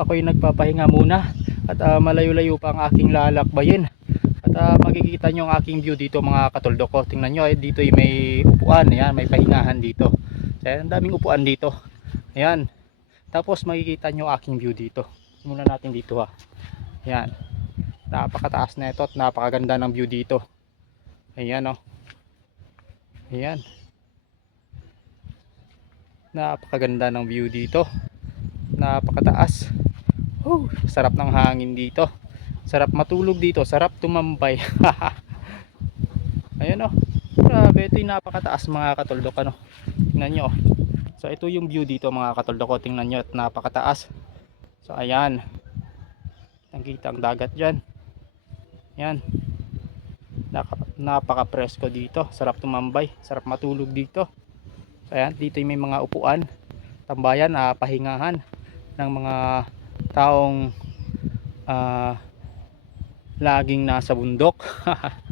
ako'y nagpapahinga muna at ah, malayo-layo pa ang aking lalakbayin. At ah, makikita nyo ang aking view dito mga katuldo ko. Tingnan nyo, eh, dito ay may upuan. Ayan, may pahingahan dito. Ayan, ang daming upuan dito. Ayan. Tapos makikita nyo ang aking view dito. Simulan natin dito ha. Ayan. Napakataas na ito at napakaganda ng view dito. Ayan o. Ayan. Napakaganda ng view dito. Napakataas. Oh, sarap ng hangin dito. Sarap matulog dito, sarap tumambay. Ayan oh. Grabe, ito yung napakataas mga katuldok ano. Tingnan nyo. oh. So ito yung view dito mga katuldok ko. Tingnan nyo at napakataas. So ayan. Nakita ang dagat dyan. Ayan. Napaka-presko dito. Sarap tumambay. Sarap matulog dito. So, ayan, dito yung may mga upuan. Tambayan, ah, pahingahan ng mga taong ah, laging nasa bundok.